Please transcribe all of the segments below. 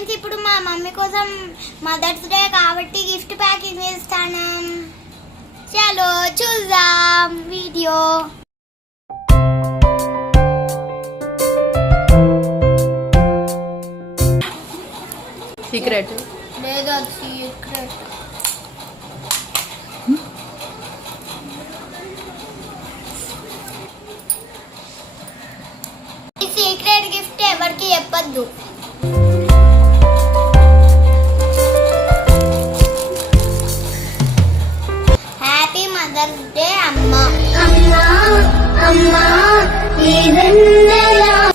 ఫ్రెండ్స్ ఇప్పుడు మా మమ్మీ కోసం మదర్స్ డే కాబట్టి గిఫ్ట్ ప్యాకింగ్ చేస్తాను. చలో చూద్దాం వీడియో. సీక్రెట్ లేదా సీక్రెట్. ఈ సీక్రెట్ గిఫ్ట్ ఎవరికి చెప్పొద్దు. హ్యాపీ మదర్స్ డే అమ్మా.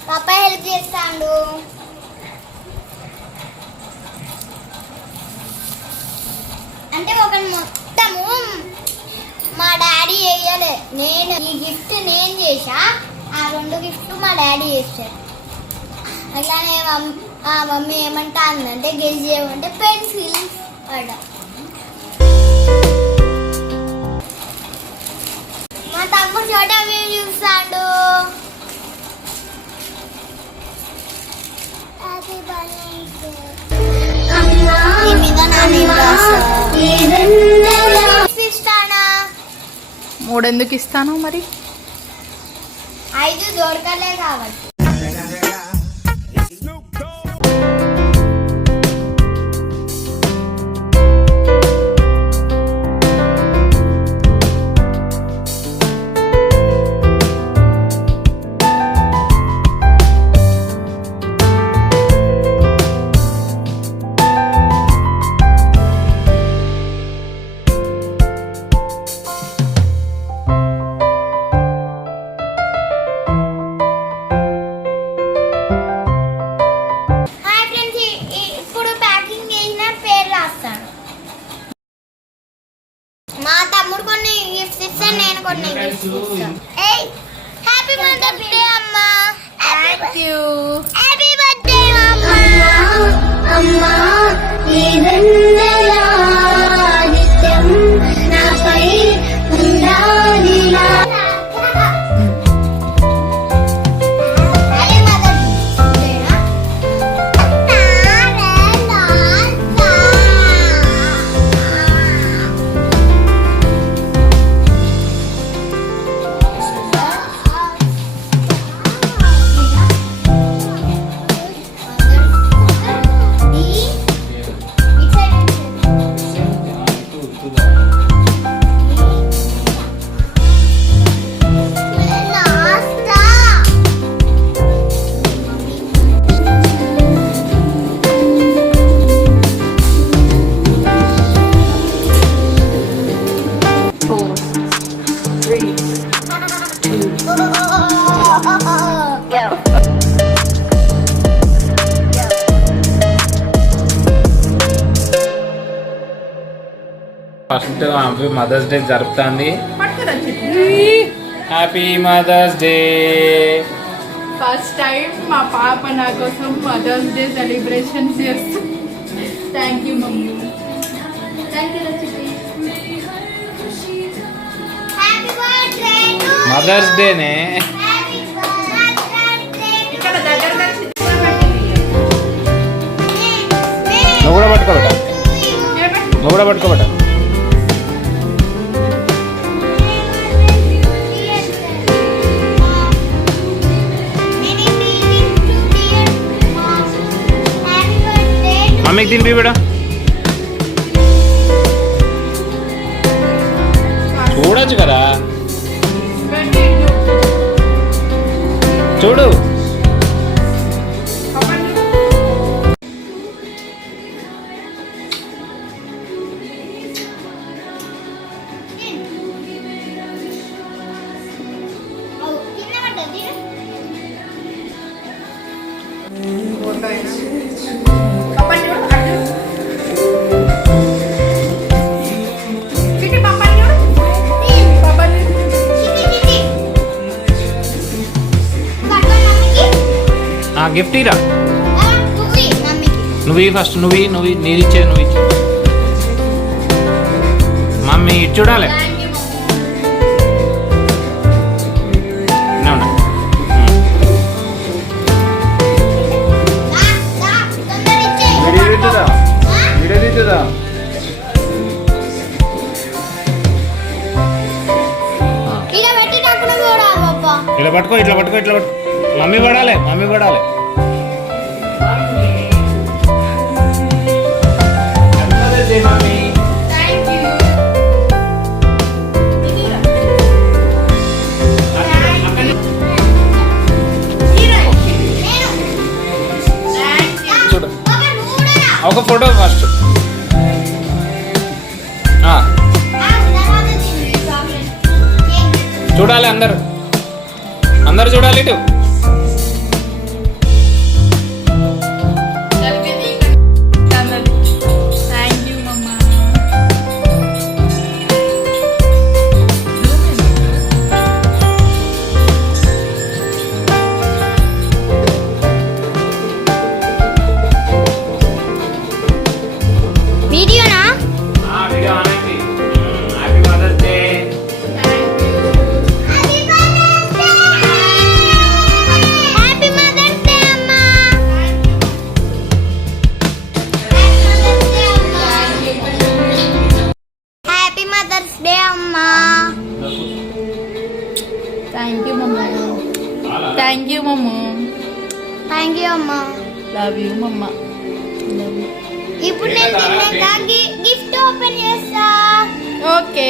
పాప హెల్ప్ చేస్తాడు. అంటే ఒక మొత్తము మా డాడీ వేయలే, నేను ఈ గిఫ్ట్ నేను చేసా, ఆ 2 గిఫ్ట్లు మా డాడీ చేశాడు. అట్లానే ఆ మమ్మీ ఏమంటా అందంటే గెస్ చేయమంటే పెన్సిల్ అడ. మా తమ్ముడు చోటా మేము చూస్తాడు. మూడు ఎందుకు ఇస్తాను మరి? 5 దొరకలే కాబట్టి. మా తమ్ముడు కొన్ని గిఫ్ట్స్ ఇస్తాను, నేను కొన్ని గిఫ్ట్స్ ఇస్తాను. హ్యాపీ మదర్స్ డే అమ్మా. Thank you. హ్యాపీ బర్త్డే అమ్మా. అమ్మా ఈ వెన్నెల నిత్యం నాపై ఉండాలిలా. ఫస్ట్ హ్యాపీ మదర్స్ డే జరుపుతుంది. Happy mother's day. First time మా పాప నా కోసం మదర్స్ డే సెలబ్రేషన్ చేస్తుంది. Thank you mummy. Thank you mother's డేనే ఇక్కడ దగ్గరగా నువ్వు కూడా పట్టుకోబెట్ట, నువ్వు కూడా పట్టుకోబెట్ట. మమ్మీకి తినిపి కూడా చూడొచ్చు కదా, చూడు. గిఫ్ట్ ఇరా, నువ్వు ఫస్ట్, నువ్వు నీది ఇచ్చేది నువ్వు ఇచ్చే. మమ్మీ ఇటు చూడాలి. అవుతుందా ఇలా పెట్టి టక్కున చూడాలి పాప. ఇట్లా పట్టుకో ఇట్లా పట్టుకో ఇట్లా పట్టుకో మమ్మీ పడాలి మమ్మీ పడాలి మమ్మీ థ్యాంక్ యూ. నేను. చూడు పాప నువ్వు కూడా రా. ఒక ఫోటో ఫస్ట్ తర్వాత తిను ఈ చాక్లెట్. కేక్. చూడాలి అందరు అందరు చూడాలి ఇటు థ్యాంక్ యూ మమ్మా. వీడియోనా? వీడియో ఆన్ అయింది happy mother's day happy mother's day అమ్మా. హ్యాపీ మదర్స్ డే అమ్మా. Thank you mama. Thank you mama. Thank you అమ్మా. Love you mama. Love you. ఇప్పుడు నేను తిన్నాక గిఫ్ట్ ఓపెన్ చేస్తా. ఓకే